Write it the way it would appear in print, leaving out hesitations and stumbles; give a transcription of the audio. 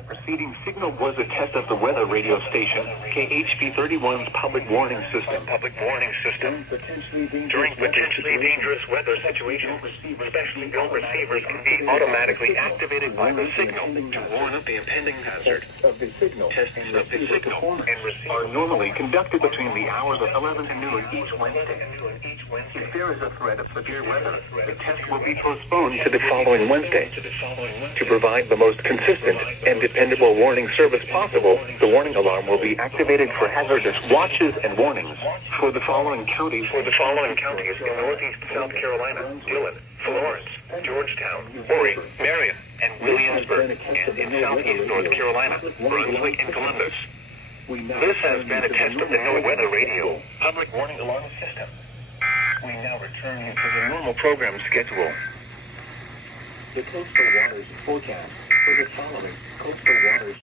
The preceding signal was a test of the weather radio station, KHB31's public warning system. During potentially dangerous weather situations, specially built receivers can be automatically activated by the signal to warn of the impending hazard. Tests of the signal And receive are normally conducted between the hours of 11 to noon each Wednesday. If there is a threat of severe weather, the test will be postponed to the following Wednesday. To provide the most consistent and dependable warning service possible, the warning alarm will be activated for hazardous watches and warnings for the following counties. in northeast South Carolina: Dillon, Florence, Georgetown, Horry, Marion, and Williamsburg, and in southeast North Carolina, Brunswick and Columbus. This has been a test of the NOAA Weather Radio public warning alarm system. We now return to the normal program schedule. The coastal waters forecast for the following coastal waters